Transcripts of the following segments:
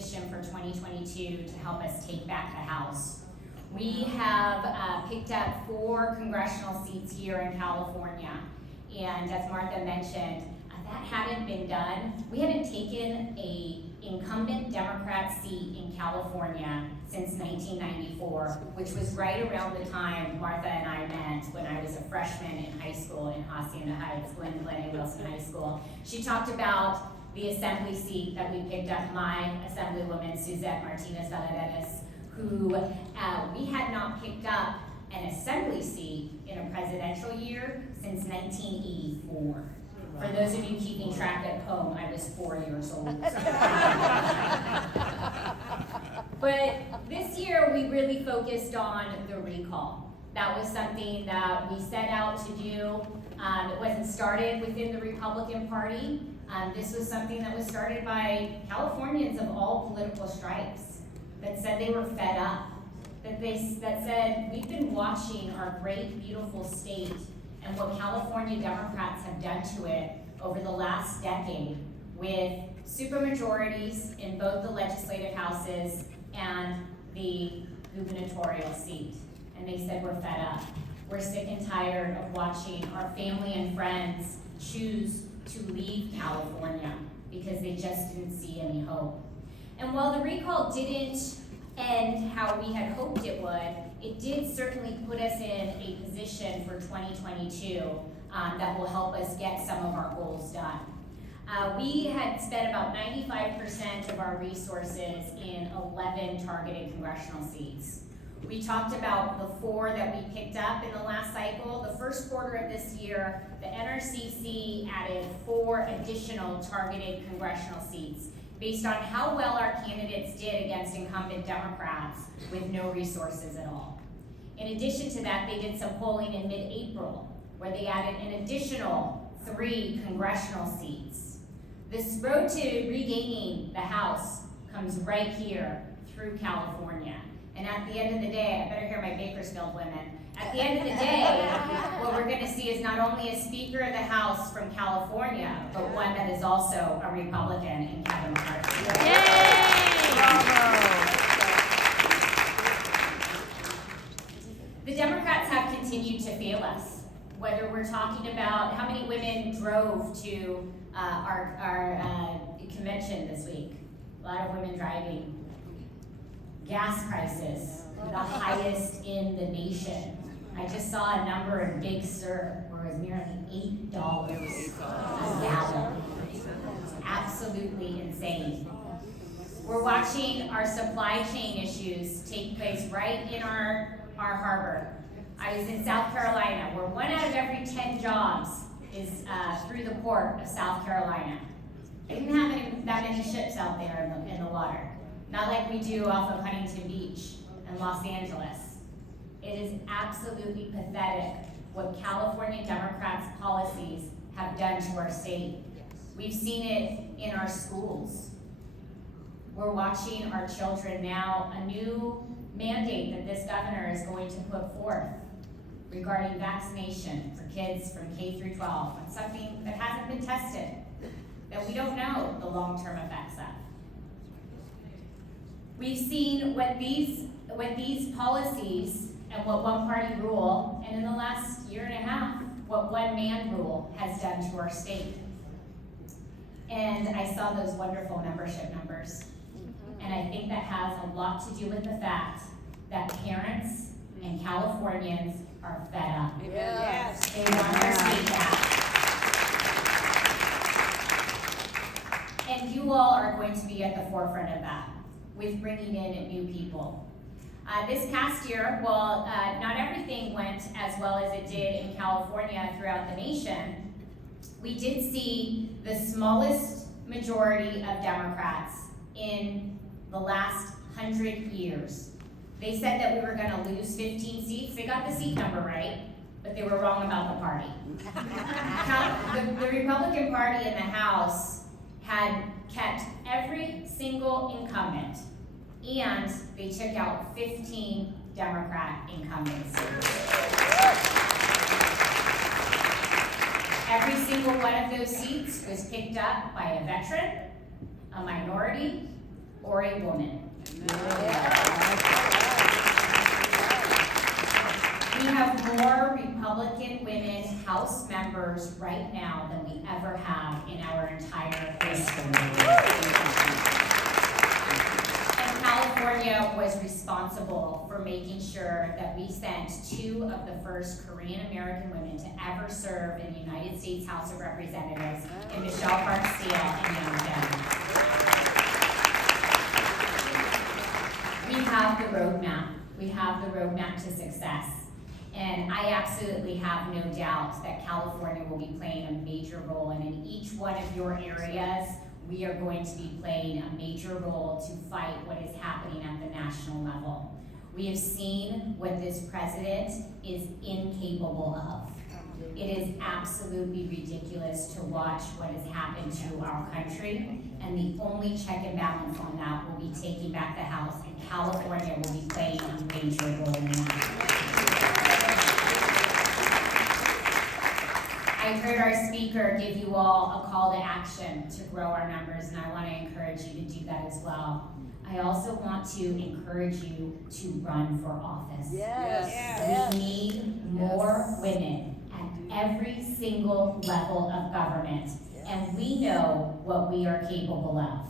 position for 2022 to help us take back the House. We have picked up 4 congressional seats here in California, and as Martha mentioned, that hadn't been done. We haven't taken a incumbent Democrat seat in California since 1994, which was right around the time Martha and I met when I was a freshman in high school in Hacienda Heights, Glen A. Wilson High School. She talked about the assembly seat that we picked up, my assemblywoman, Suzette Martinez-Valaderas, who we had not picked up an assembly seat in a presidential year since 1984. For those of you keeping track at home, I was 4 years old. But this year, we really focused on the recall. That was something that we set out to do. It wasn't started within the Republican Party. This was something that was started by Californians of all political stripes that said they were fed up, that said, we've been watching our great, beautiful state and what California Democrats have done to it over the last decade with supermajorities in both the legislative houses and the gubernatorial seat. And they said, we're fed up. We're sick and tired of watching our family and friends choose to leave California because they just didn't see any hope. And while the recall didn't end how we had hoped it would, it did certainly put us in a position for 2022 that will help us get some of our goals done. We had spent about 95% of our resources in 11 targeted congressional seats. We talked about the 4 that we picked up in the last cycle. The first quarter of this year, the NRCC added 4 additional targeted congressional seats based on how well our candidates did against incumbent Democrats with no resources at all. In addition to that, they did some polling in mid-April where they added an additional 3 congressional seats. This road to regaining the House comes right here through California. And at the end of the day, I better hear my Bakersfield women, at the end of the day, what we're gonna see is not only a Speaker of the House from California, but one that is also a Republican in Kevin McCarthy. Yay! Bravo! The Democrats have continued to fail us, whether we're talking about how many women drove to our convention this week. A lot of women driving. Gas prices, the highest in the nation. I just saw a number in Big Sur where it was nearly $8 a gallon. It's absolutely insane. We're watching our supply chain issues take place right in our harbor. I was in South Carolina, where 1 out of every 10 jobs is through the port of South Carolina. They didn't have that many ships out there in the water. Not like we do off of Huntington Beach and Los Angeles. It is absolutely pathetic what California Democrats' policies have done to our state. We've seen it in our schools. We're watching our children now, a new mandate that this governor is going to put forth regarding vaccination for kids from K through 12, on something that hasn't been tested, that we don't know the long-term effects of. We've seen what these policies and what one-party rule, and in the last year and a half, what one-man rule has done to our state. And I saw those wonderful membership numbers. And I think that has a lot to do with the fact that parents and Californians are fed up. Yes. They want their state back. And you all are going to be at the forefront of that, with bringing in new people. This past year, while not everything went as well as it did in California throughout the nation, we did see the smallest majority of Democrats in the last 100 years. They said that we were gonna lose 15 seats. They got the seat number right, but they were wrong about the party. The Republican Party in the House had kept every single incumbent, and they took out 15 Democrat incumbents. Every single one of those seats was picked up by a veteran, a minority, or a woman. We have more Republican women House members right now than we ever have in our entire history. And California was responsible for making sure that we sent 2 of the first Korean American women to ever serve in the United States House of Representatives, in Michelle Park-Steele and Young Jen. We have the roadmap. We have the roadmap to success. And I absolutely have no doubt that California will be playing a major role, and in each one of your areas, we are going to be playing a major role to fight what is happening at the national level. We have seen what this president is incapable of. It is absolutely ridiculous to watch what has happened to our country, and the only check and balance on that will be taking back the House, and California will be playing a major role in that. I heard our speaker give you all a call to action to grow our numbers, and I want to encourage you to do that as well. I also want to encourage you to run for office. Yes. We need more women at every single level of government, and we know what we are capable of.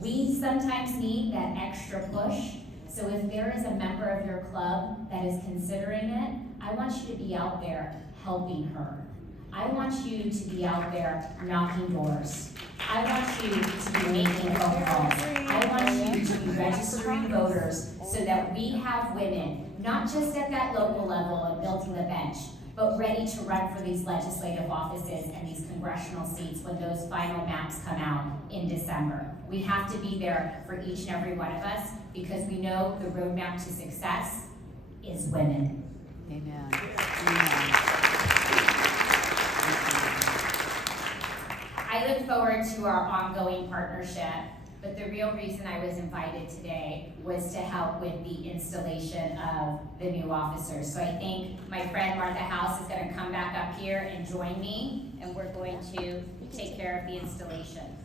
We sometimes need that extra push, so if there is a member of your club that is considering it, I want you to be out there helping her. I want you to be out there knocking doors. I want you to be making phone calls. I want you to be registering voters so that we have women, not just at that local level and building the bench, but ready to run for these legislative offices and these congressional seats when those final maps come out in December. We have to be there for each and every one of us because we know the roadmap to success is women. Amen. I look forward to our ongoing partnership, but the real reason I was invited today was to help with the installation of the new officers. So I think my friend Martha House is going to come back up here and join me, and we're going to take care of the installation.